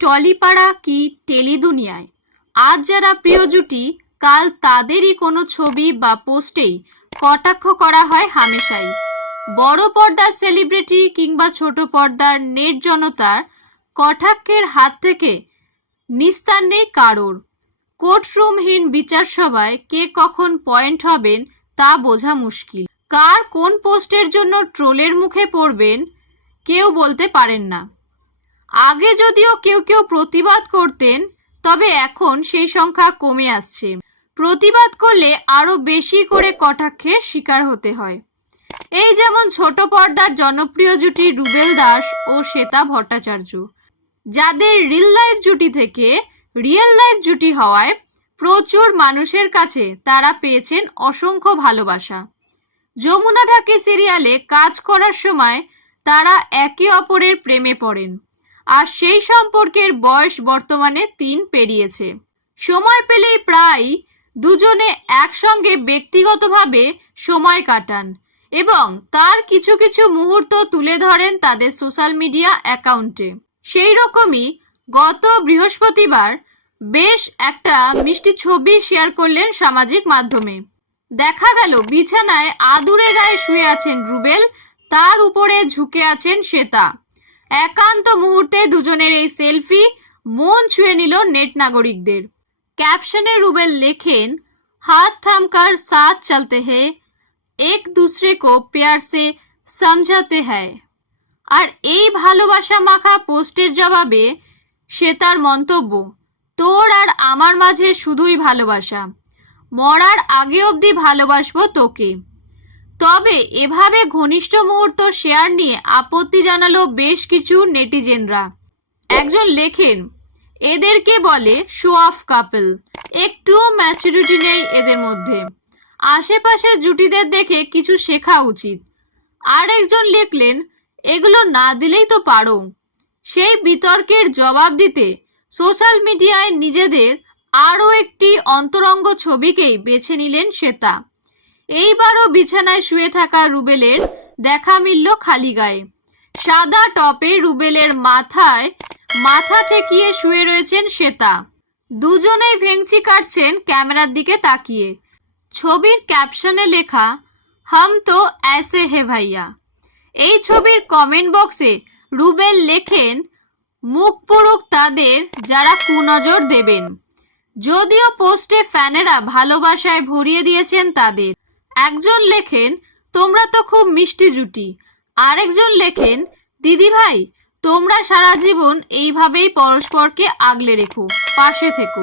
টলিপাড়া কি টেলিদুনিয়ায়? আজ যারা প্রিয় জুটি, কাল তাদেরই কোনো ছবি বা পোস্টেই কটাক্ষ করা হয় হামেশাই। বড় পর্দার সেলিব্রিটি কিংবা ছোট পর্দার নেট জনতার কটাক্ষের হাত থেকে নিস্তার নেই কারোর। কোর্টরুমহীন বিচার সভায় কে কখন পয়েন্ট হবেন তা বোঝা মুশকিল। কার কোন পোস্টের জন্য ট্রোলের মুখে পড়বেন কেউ বলতে পারেন না। আগে যদিও কেউ কেউ প্রতিবাদ করতেন, তবে এখন সেই সংখ্যা কমে আসছে। প্রতিবাদ করলে আরও বেশি করে কটাক্ষের শিকার হতে হয়। এই যেমন ছোট পর্দার জনপ্রিয় জুটি রুবেল দাস ও শ্বেতা ভট্টাচার্য, যাদের রিল লাইফ জুটি থেকে রিয়েল লাইফ জুটি হওয়ায় প্রচুর মানুষের কাছে তারা পেয়েছেন অসংখ্য ভালোবাসা। যমুনা ঢাকি সিরিয়ালে কাজ করার সময় তারা একে অপরের প্রেমে পড়েন। আর সেই সম্পর্কের বয়স বর্তমানে তিন পেরিয়েছে। সময় পেলেই প্রায় দুজনে একসঙ্গে ব্যক্তিগতভাবে সময় কাটান এবং তার কিছু কিছু মুহূর্ত তুলে ধরেন তাদের সোশ্যাল মিডিয়া অ্যাকাউন্টে। সেই রকমই গত বৃহস্পতিবার বেশ একটা মিষ্টি ছবি শেয়ার করলেন সামাজিক মাধ্যমে। দেখা গেল, বিছানায় আদুরে গায়ে শুয়ে আছেন রুবেল, তার উপরে ঝুঁকে আছেন শ্বেতা। একান্ত মুহূর্তে দুজনের এই সেলফি মন ছুঁয়ে নিল নেট নাগরিকদের। ক্যাপশনে রুবেল লেখেন, হাত থামকার সাথ চলতে হে, এক দুসরে কো পেয়ার সে সমঝাতে হ্যায়। আর এই ভালোবাসা মাখা পোস্টের জবাবে সে তার মন্তব্য, তোর আর আমার মাঝে শুধুই ভালোবাসা। মরার আগে অবধি ভালোবাসবো তোকে। তবে এভাবে ঘনিষ্ঠ মুহূর্ত শেয়ার নিয়ে আপত্তি জানালো বেশ কিছু নেটিজেনরা। একজন লেখেন, এদেরকে বলে শো অফ কাপল, একটুও ম্যাচুরিটি নেই এদের মধ্যে। আশেপাশে জুটিদের দেখে কিছু শেখা উচিত। আর একজন লিখলেন, এগুলো না দিলেই তো পারো। সেই বিতর্কের জবাব দিতে সোশ্যাল মিডিয়ায় নিজেদের আরও একটি অন্তরঙ্গ ছবিকেই বেছে নিলেন শ্বেতা। এইবারও বিছানায় শুয়ে থাকা রুবেলের দেখা মিলল খালি গায়ে। সাদা টপে রুবেলের মাথায় মাথা ঠেকিয়ে শুয়ে রয়েছেন শ্বেতা। দুজনেই ভেংচি কাটছেন ক্যামেরার দিকে তাকিয়ে। ছবির ক্যাপশনে লেখা, হাম তো অ্যাসে হে ভাইয়া। এই ছবির কমেন্ট বক্সে রুবেল লেখেন, মুখ পুরুক তাদের যারা কুনজর দেবেন। যদিও পোস্টে ফ্যানেরা ভালোবাসায় ভরিয়ে দিয়েছেন তাদের। একজন লেখেন, তোমরা তো খুব মিষ্টি জুটি। আরেকজন লেখেন, দিদি ভাই, তোমরা সারা জীবন এইভাবেই পরস্পরকে আগলে রেখো, পাশে থেকো।